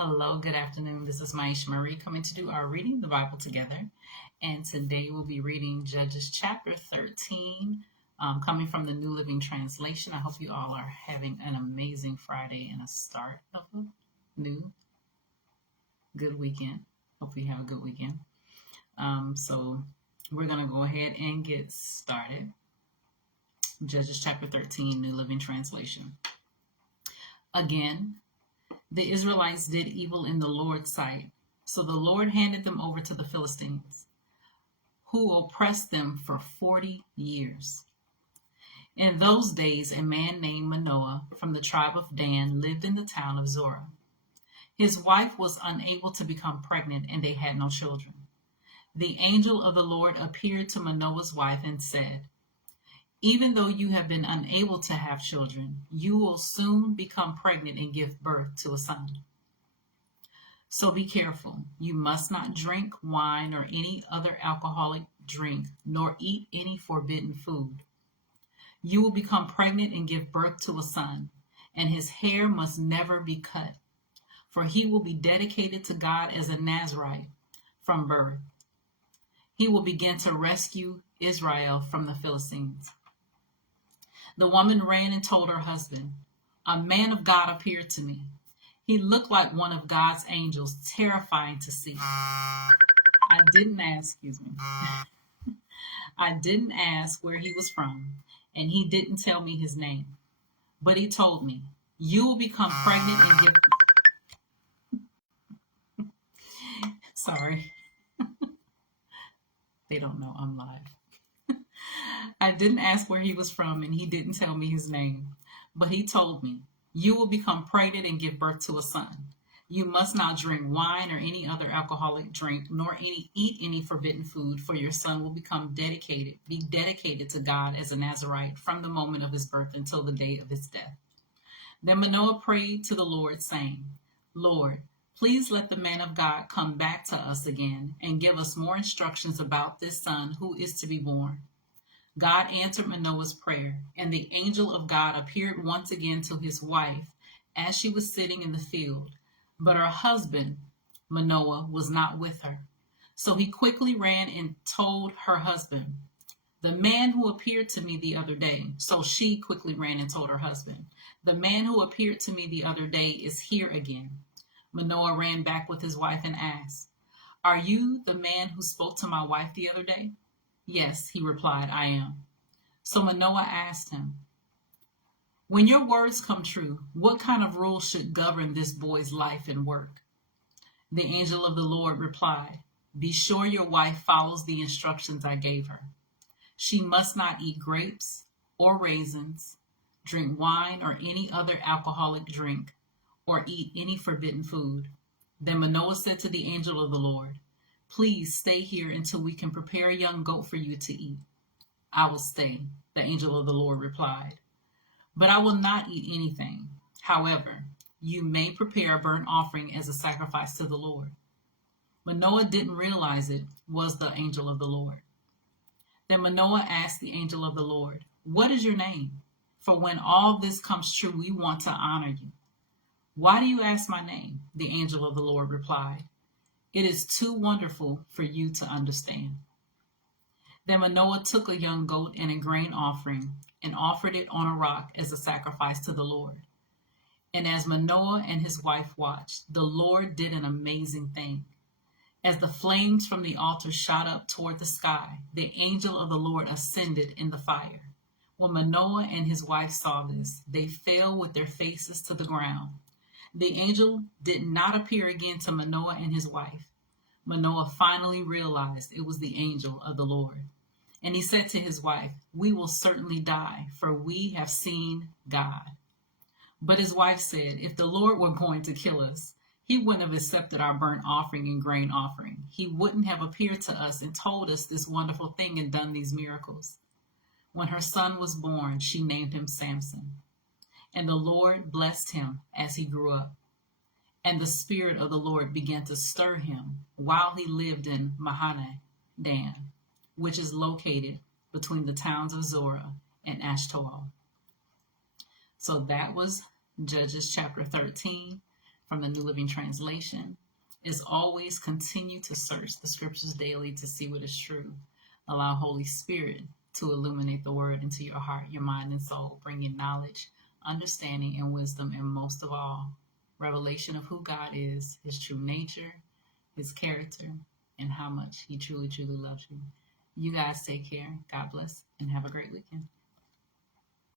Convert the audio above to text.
Hello, good afternoon. This is Maisha Marie coming to do our reading the Bible together. And today we'll be reading Judges chapter 13, coming from the New Living Translation. I hope you all are having an amazing Friday and a start of a new good weekend. Hope you have a good weekend. So we're going to go ahead and get started. Judges chapter 13, New Living Translation. Again, the Israelites did evil in the Lord's sight, so the Lord handed them over to the Philistines, who oppressed them for 40 years. In those days, a man named Manoah from the tribe of Dan lived in the town of Zorah. His wife was unable to become pregnant, and they had no children. The angel of the Lord appeared to Manoah's wife and said, "Even though you have been unable to have children, you will soon become pregnant and give birth to a son. So be careful. You must not drink wine or any other alcoholic drink, nor eat any forbidden food. You will become pregnant and give birth to a son, and his hair must never be cut, for he will be dedicated to God as a Nazirite from birth. He will begin to rescue Israel from the Philistines." The woman ran and told her husband, "A man of God appeared to me. He looked like one of God's angels, terrifying to see. I didn't ask where he was from, and he didn't tell me his name. But he told me, 'You will become pregnant and give..." Sorry. They don't know I'm live. I didn't ask where he was from, and he didn't tell me his name. But he told me, "You will become pregnant and give birth to a son. You must not drink wine or any other alcoholic drink, nor eat any forbidden food, for your son will be dedicated to God as a Nazirite from the moment of his birth until the day of his death." Then Manoah prayed to the Lord, saying, "Lord, please let the man of God come back to us again and give us more instructions about this son who is to be born." God answered Manoah's prayer, and the angel of God appeared once again to his wife as she was sitting in the field. But her husband, Manoah, was not with her. So he quickly ran and told her husband, "The man who appeared to me the other day." So she quickly ran and told her husband, "The man who appeared to me the other day is here again." Manoah ran back with his wife and asked, "Are you the man who spoke to my wife the other day?" "Yes," he replied, "I am." So Manoah asked him, "When your words come true, what kind of rules should govern this boy's life and work?" The angel of the Lord replied, "Be sure your wife follows the instructions I gave her. She must not eat grapes or raisins, drink wine or any other alcoholic drink, or eat any forbidden food." Then Manoah said to the angel of the Lord, "Please stay here until we can prepare a young goat for you to eat." "I will stay," the angel of the Lord replied, "but I will not eat anything. However, you may prepare a burnt offering as a sacrifice to the Lord." Manoah didn't realize it was the angel of the Lord. Then Manoah asked the angel of the Lord, "What is your name? For when all this comes true, we want to honor you." "Why do you ask my name?" the angel of the Lord replied. "It is too wonderful for you to understand." Then Manoah took a young goat and a grain offering and offered it on a rock as a sacrifice to the Lord. And as Manoah and his wife watched, the Lord did an amazing thing. As the flames from the altar shot up toward the sky, the angel of the Lord ascended in the fire. When Manoah and his wife saw this, they fell with their faces to the ground. The angel did not appear again to Manoah and his wife. Manoah finally realized it was the angel of the Lord. And he said to his wife, "We will certainly die, for we have seen God." But his wife said, "If the Lord were going to kill us, he wouldn't have accepted our burnt offering and grain offering. He wouldn't have appeared to us and told us this wonderful thing and done these miracles." When her son was born, she named him Samson. And the Lord blessed him as he grew up. And the Spirit of the Lord began to stir him while he lived in Mahaneh Dan, which is located between the towns of Zorah and Ashtaol. So that was Judges chapter 13. from the New Living Translation, is always continue to search the scriptures daily to see what is true. Allow Holy Spirit to illuminate the word into your heart, your mind, and soul, bringing knowledge, understanding, and wisdom, and most of all, revelation of who God is, his true nature, his character, and how much he truly, truly loves you. You guys take care. God bless, and have a great weekend.